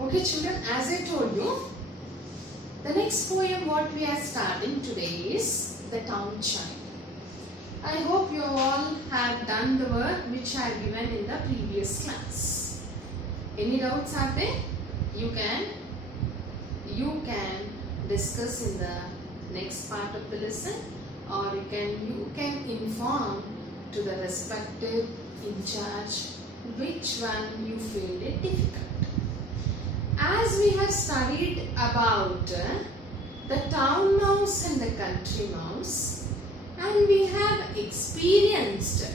Okay children, as I told you, the next poem what we are starting today is The Town Child. I hope you all have done the work which I have given in the previous class. Any doubts are there? You can discuss in the next part of the lesson, or you can inform to the respective in charge which one you feel it difficult. As we have studied about the town mouse and the country mouse, and we have experienced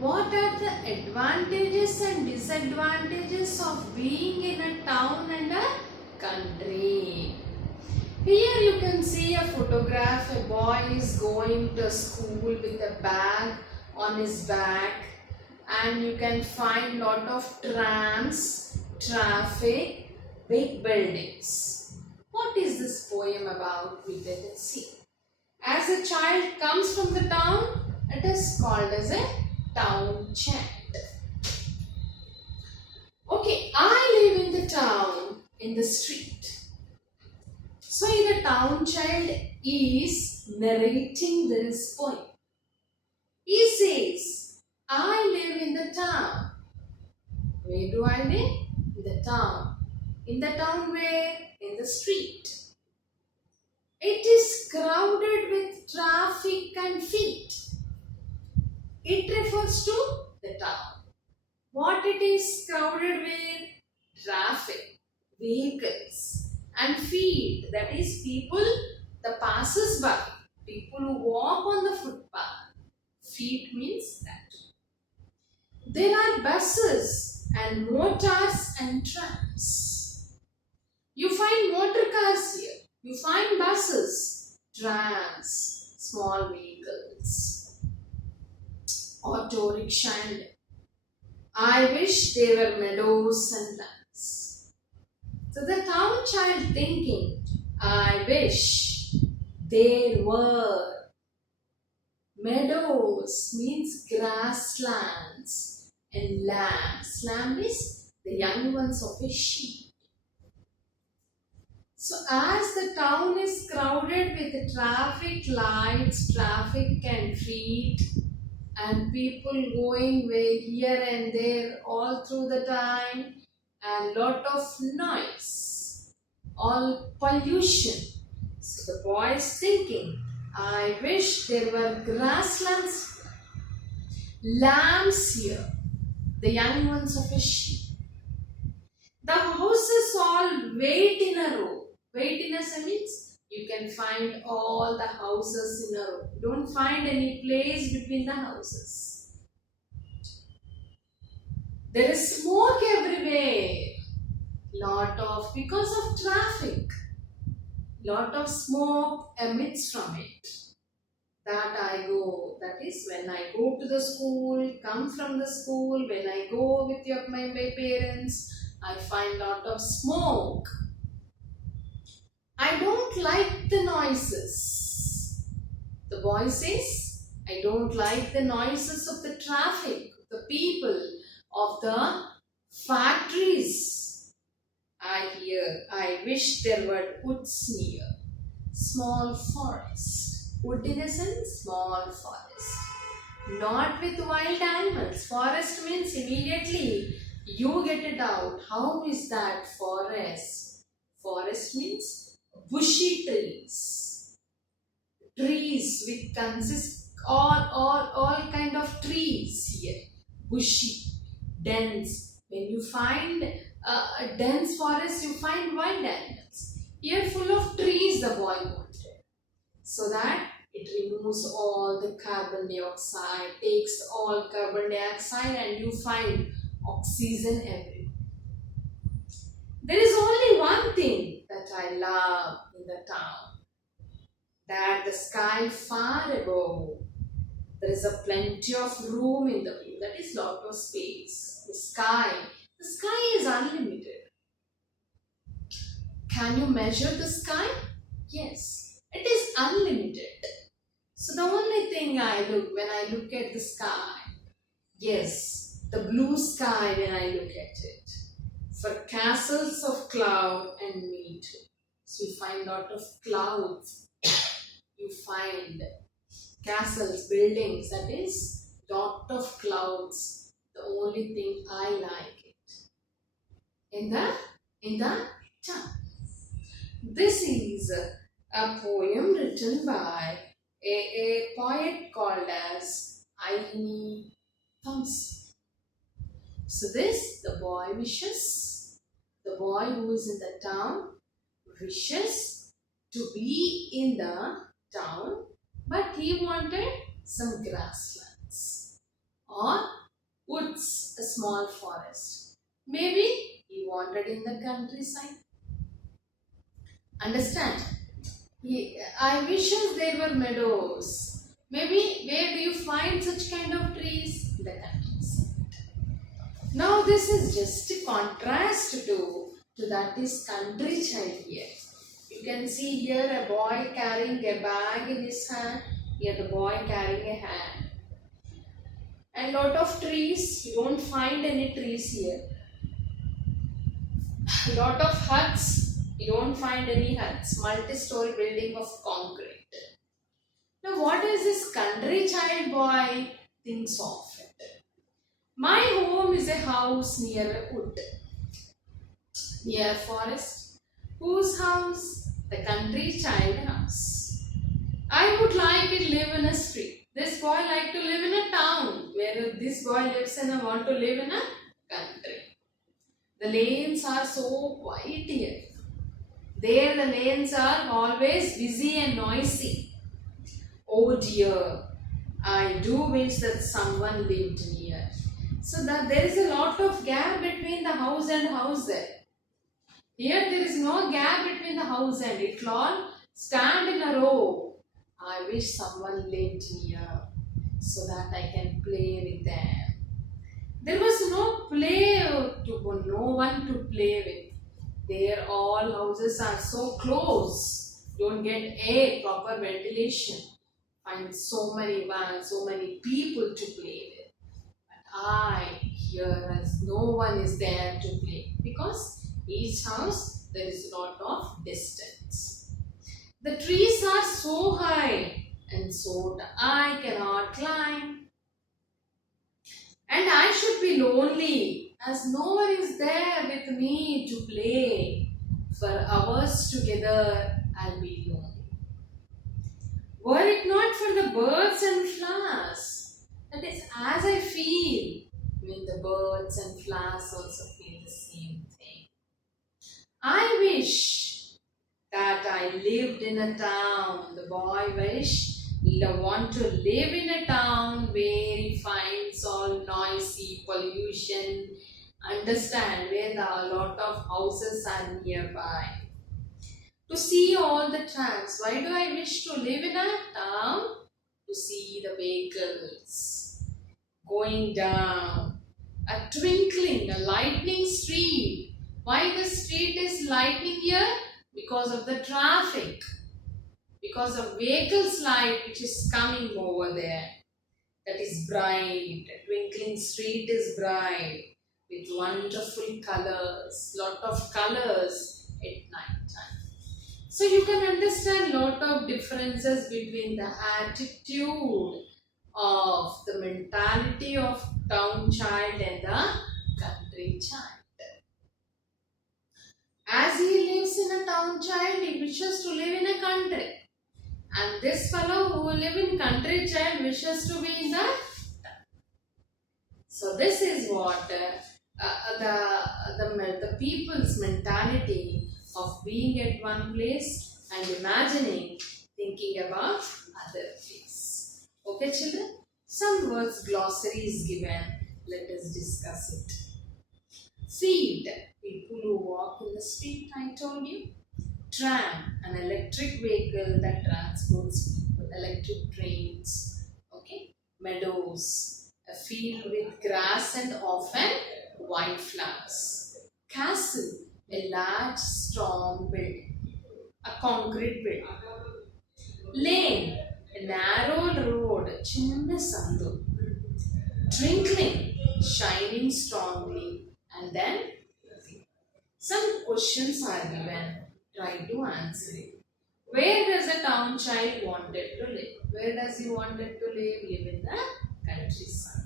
what are the advantages and disadvantages of being in a town and a country. Here you can see a photograph. A boy is going to school with a bag on his back, and you can find lot of trams, traffic, big buildings. What is this poem about? We better see. As a child comes from the town, it is called as a town child. Okay, I live in the town, in the street. So the town child is narrating this poem. He says, I live in the town. Where do I live? In the town. In the town where? In the street. It is crowded with traffic and feet. It refers to the town. What it is crowded with? Traffic, vehicles and feet. That is people, the passers by, people who walk on the footpath. Feet means that. There are buses and motors and trams. You find motor cars here. You find buses, trams, small vehicles, auto rickshaw. I wish there were meadows and lands. So the town child thinking, I wish there were. Meadows means grasslands and lambs. Lamb is the young ones of a sheep. So as the town is crowded with traffic lights, traffic and feet, and people going here and there all through the time, and lot of noise, all pollution. So the boy is thinking, I wish there were grasslands, lambs here, the young ones of a sheep. The houses all wait in a row. Wait in a sense means you can find all the houses in a row. You don't find any place between the houses. There is smoke everywhere. Because of traffic. Lot of smoke emits from it. That is when I go to the school, come from the school, when I go with my parents, I find lot of smoke. I don't like the noises. The boy says, I don't like the noises of the traffic, the people, of the factories. I wish there were woods near. Small forest. Wood in a sense, small forest. Not with wild animals. Forest means immediately you get it out. How is that forest? Forest means bushy trees. Trees which consist all kind of trees here. Bushy, dense. When you find a dense forest, you find wild animals. Here full of trees the boy wanted. So that it removes all the carbon dioxide, takes all carbon dioxide, and you find oxygen everywhere. There is only one thing that I love in the town. That the sky far above. There is a plenty of room in the view. That is lot of space. The sky is unlimited. Can you measure the sky? Yes, it is unlimited. So the only thing when I look at the sky, yes, the blue sky when I look at it. for castles of cloud and mead. So you find lot of clouds. You find castles, buildings, that is lot of clouds. The only thing I like it. In the town. This is a poem written by a poet called as Aini Thompson. So this, the boy who is in the town wishes to be in the town, but he wanted some grasslands or woods, a small forest. Maybe he wanted in the countryside. Understand? I wishes there were meadows. Maybe where do you find such kind of trees? In the countryside. Now this is just a contrast to that is country child here. You can see here a boy carrying a bag in his hand. Here the boy carrying a hand. And lot of trees. You don't find any trees here. Lot of huts. You don't find any huts. Multi-story building of concrete. Now what is this country child boy thinks of it? My home is a house near a wood, near a forest. Whose house? The country child house. I would like to live in a street. This boy like to live in a town. Where this boy lives and I want to live in a country. The lanes are so quiet here. There the lanes are always busy and noisy. Oh dear, I do wish that someone lived near. So that there is a lot of gap between the house and house there. Here there is no gap between the house and it will all stand in a row. I wish someone lived near so that I can play with them. There was no one to play with. There all houses are so close. Don't get a proper ventilation. Find so many people to play with. But here as no one is there to play because each house there is a lot of distance. The trees are so high and so I cannot climb. And I should be lonely as no one is there with me to play. For hours together I'll be lonely. Were it not for the birds and flowers, that is as I feel when the birds and flowers also feel the same thing. I wish that I lived in a town. The boy want to live in a town where he finds all noisy pollution. Understand where a lot of houses are nearby. To see all the trams. Why do I wish to live in a town? To see the vehicles going down. A twinkling, a lightning stream. Why the street is lightning here? Because of the traffic. Because of vehicles light which is coming over there. That is bright. A twinkling street is bright with wonderful colors. Lot of colors at night time. So you can understand lot of differences between the attitude of the mentality of town child and the country child. As he lives in a town child, he wishes to live in a country. And this fellow who live in country child wishes to be in the town. So this is what the people's mentality of being at one place and imagining, thinking about other place. Okay children? Some words glossary is given. Let us discuss it. Feet, people who walk in the street, I told you. Tram, an electric vehicle that transports people, electric trains. Okay. Meadows, a field with grass and often white flowers. Castle, a large strong building, a concrete building. Lane, a narrow road, chinna sandu. Twinkling, shining strongly, and then Some questions are given. Try to answer it. Where does the town child wanted to live? Where does he wanted to live? Live in the countryside.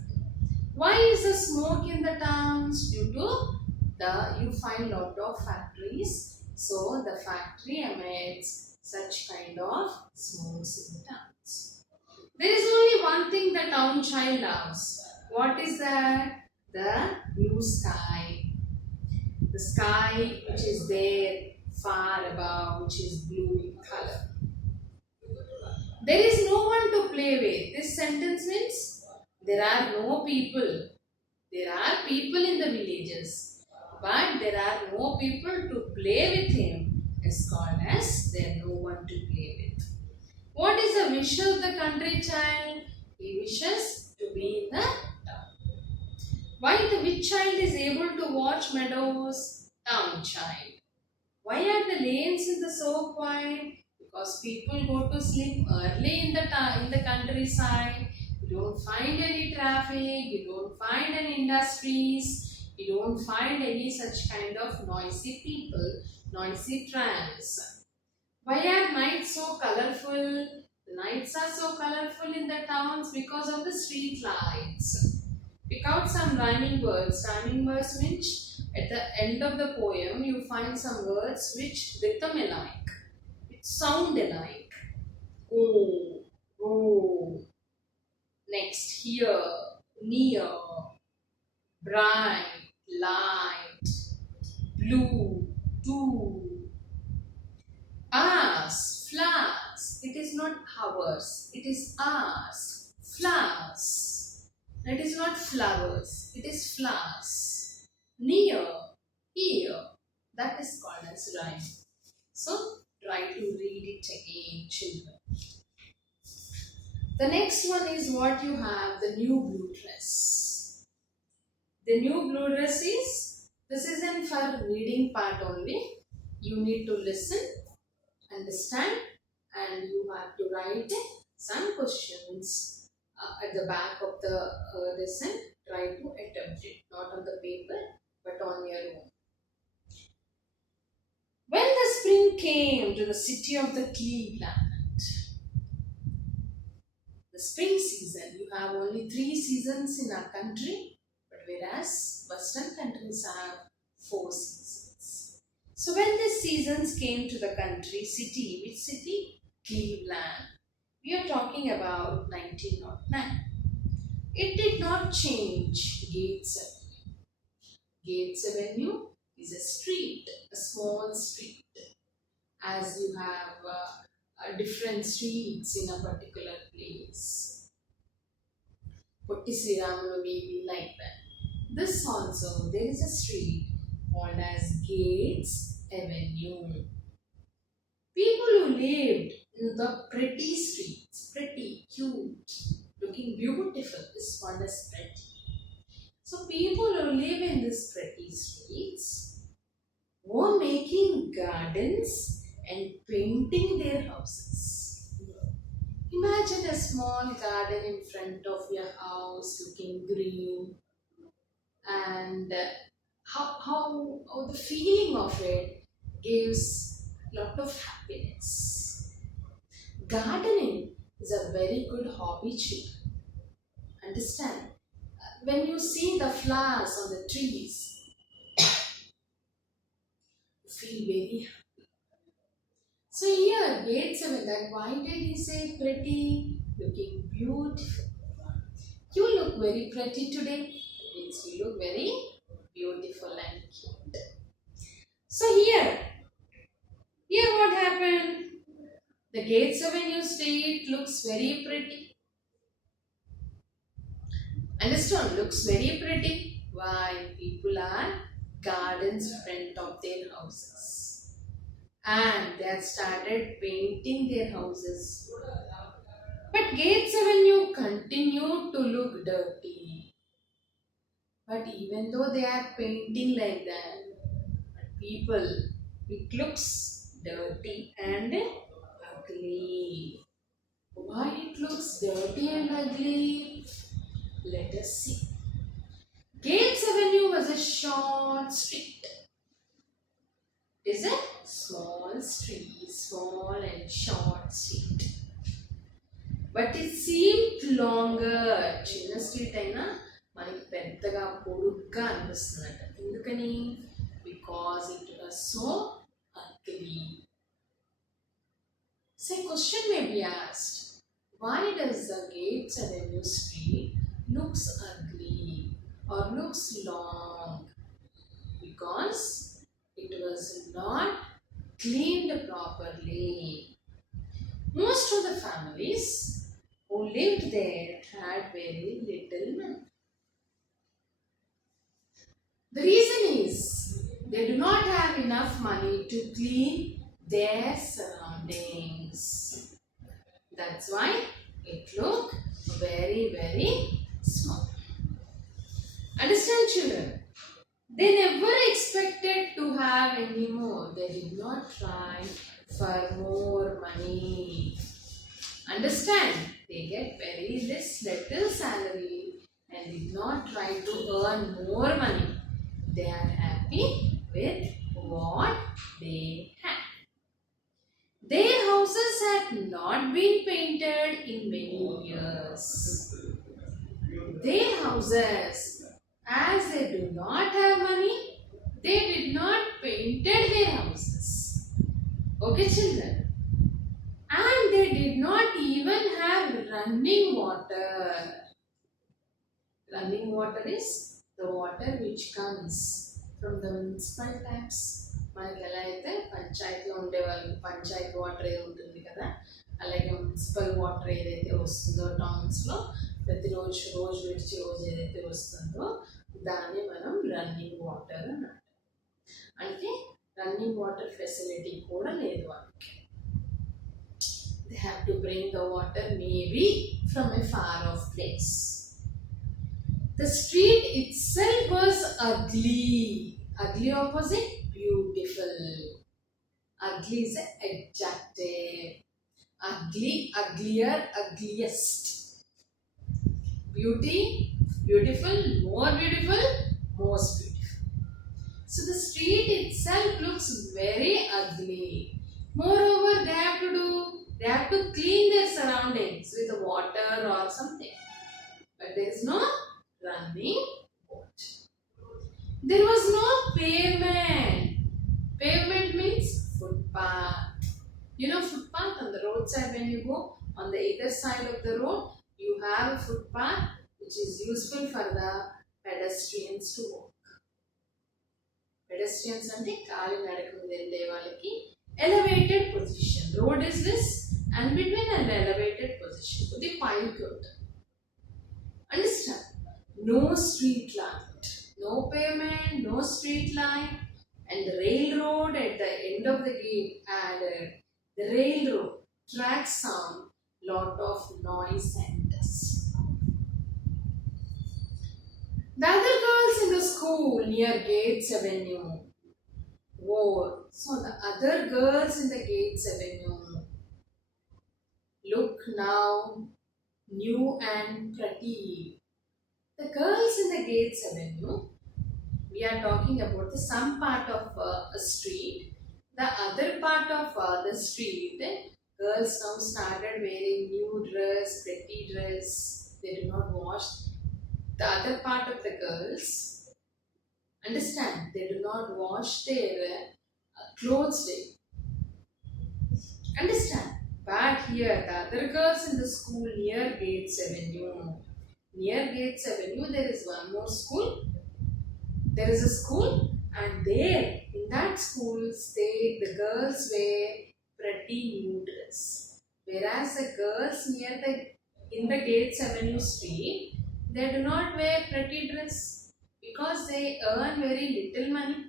Why is the smoke in the towns? Due to you find lot of factories, so the factory emits such kind of smokes in the towns. There is only one thing the town child loves. What is that? The blue sky. The sky which is there far above, which is blue in color. There is no one to play with. This sentence means there are no people. There are people in the villages, but there are no people to play with him. It's called as there no one to play with. What is the wish of the country child? He wishes to be in the town. Why the which child is able to watch meadows? Town child. Why are the lanes in the so quiet? Because people go to sleep early in the countryside. You don't find any traffic. You don't find any industries. You don't find any such kind of noisy people, noisy trams. Why are nights so colorful? The nights are so colorful in the towns because of the street lights. Pick out some rhyming words. Rhyming words which at the end of the poem you find some words which rhythm alike, which sound alike. Oh, oh. Next, here, near, bright, light, blue, two. Ours, flowers. It is not ours. It is ours. Flowers. It is not flowers. It is flowers. Near, here. That is called as rhyme. So, try to read it again, children. The next one is what you have, the new blue dress. The new blue dress is, this isn't for reading part only. You need to listen, understand, and you have to write some questions at the back of the lesson. Try to attempt it, not on the paper, but on your own. When the spring came to the city of the Cleveland, the spring season, you have only 3 seasons in our country, but whereas Western countries have 4 seasons. So when these seasons came to the country, city, which city? Cleveland. We are talking about 1909. It did not change Gates Avenue. Gates Avenue is a street, a small street, as you have different streets in a particular place. Potti Sriramulu Veevi, like that. This also, there is a street called as Gates Avenue. People who lived in the pretty streets, pretty, cute, looking beautiful, is called as pretty. So people who live in these pretty streets were making gardens and painting their houses. Imagine a small garden in front of your house looking green, and how the feeling of it gives lot of happiness. Gardening is a very good hobby, children. Understand? When you see the flowers on the trees, you feel very happy. So here, Gates Avenue, that why did he say pretty? Looking beautiful. You look very pretty today. Means you look very beautiful and cute. So here what happened? The Gates Avenue street looks very pretty. Understand? Looks very pretty. Why? People are gardens in front of their houses. And they have started painting their houses. But Gates Avenue continued to look dirty. But even though they are painting like that, people, it looks dirty and ugly. Why it looks dirty and ugly? Let us see. Gates Avenue was a short street. is a small street, small and short street. But it seemed longer. చిన్న street అయినా మనకి పెద్దగా పొడుగ్గా అనిపిస్తుందట. ఎందుకని? Because it was so ugly. So a question may be asked, why does the Gates Avenue street looks ugly or looks long? Because it was not cleaned properly. Most of the families who lived there had very little money. The reason is they do not have enough money to clean their surroundings. That's why it looked very, very small. Understand, children? They never expected to have any more. They did not try for more money. Understand? They get very little salary and did not try to earn more money. They are happy with what they had. Their houses had not been painted in many years. Their houses, as they do not have money, they did not painted their houses. Okay, children? And they did not even have running water. Running water is the water which comes from the municipal taps. మనకి ఎలా అయితే పంచాయతీలో ఉండే వాళ్ళకి panchayat water ఏది ఉంటుంది కదా, అలాగే మున్సిపల్ వాటర్ ఏదైతే వస్తుందో టౌన్స్లో ప్రతిరోజు రోజు విడిచి రోజు ఏదైతే వస్తుందో దాన్ని మనం రన్నింగ్ వాటర్ అని అంటాం. అంటే రన్నింగ్ వాటర్ ఫెసిలిటీ కూడా లేదు వాళ్ళకి. They have to bring the water maybe from a far off place. The street itself was ugly. Ugly opposite beautiful. Ugly is an adjective. Ugly, uglier, ugliest. Beauty, beautiful, more beautiful, most beautiful. So the street itself looks very ugly. Moreover, they have to clean their surroundings with water or something. But there is no running water. There was no pavement. Pavement means footpath. You know footpath on the roadside, when you go on the either side of the road, you have a footpath which is useful for the pedestrians to walk. Pedestrians ante kaali nadakku velle valaki elevated position. Road is this and between an elevated position. The pavement. Understand? No street light, no pavement, no street light, and the railroad at the end of the gate added the railroad track sound, lot of noise and dust. The other girls in the school near Gates Avenue wore. So the other girls in the Gates Avenue look now new and pretty. The girls in the Gates Avenue, we are talking about the some part of a street. The other part of the street, girls now started wearing new dress, pretty dress. They do not wash. The other part of the girls, understand, they do not wash their clothes day. Understand? But here, the other girls in the school near Gates Avenue. Near Gates Avenue, there is one more school. There is a school, and there, in that school, the girls wear pretty new dress. Whereas the girls in the Gates Avenue street, they do not wear pretty dress because they earn very little money.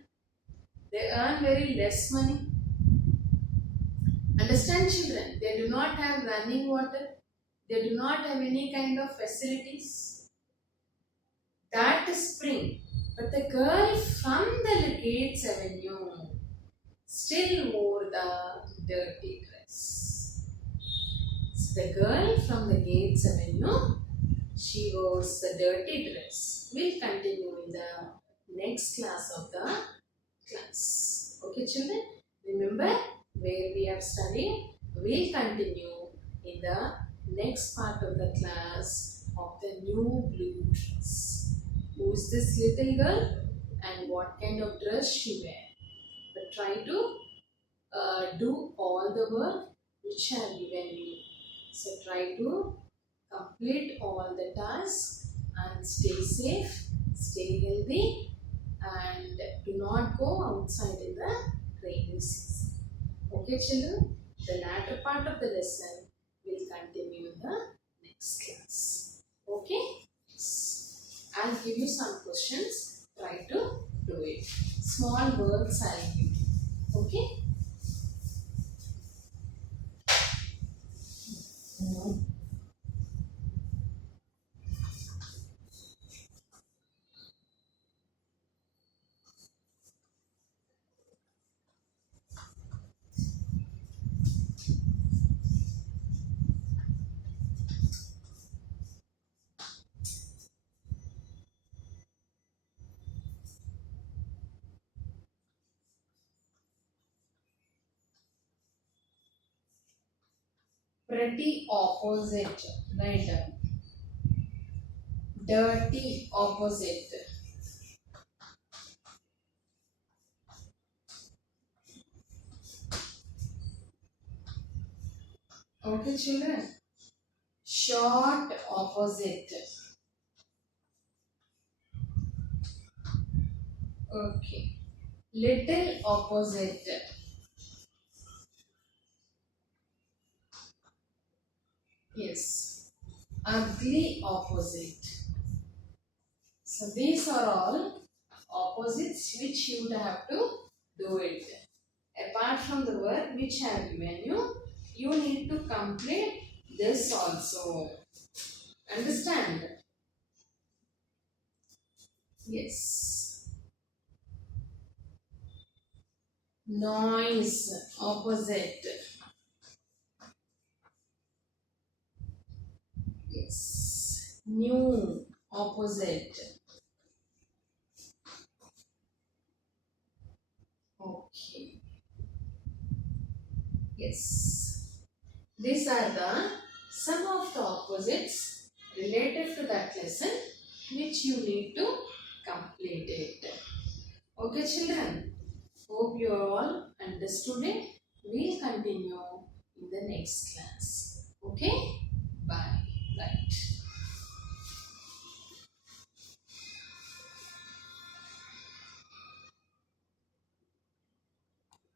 They earn very less money. Understand, children? They do not have running water. They do not have any kind of facilities. That is spring. But the girl from the Gates Avenue still wore the dirty dress. So the girl from the Gates Avenue, she wears the dirty dress. We'll continue in the next class of the class. Okay. Okay, children, remember where we have studied. We'll continue in the next part of the class of the new blue dress. Who is this little girl and what kind of dress she wear? But try to do all the work which I have given you. So try to complete all the tasks and stay safe, stay healthy, and do not go outside in the rainy season. Okay, children? The latter part of the lesson will continue in the next class. Okay? I'll give you some questions. Try to do it. Small words I'll give you. Okay? Pretty opposite, right? Dirty opposite. Okay, children. Short opposite. Okay. Little opposite. Yes. Ugly opposite. So these are all opposites which you would have to do it. Apart from the work which I have given you, you need to complete this also. Understand? Yes. Noise opposite. Yes. New opposite. Okay. Yes. These are the some of the opposites related to that lesson which you need to complete it. Okay, children. Hope you all understood it. We'll continue in the next class. Okay? Bye. Right.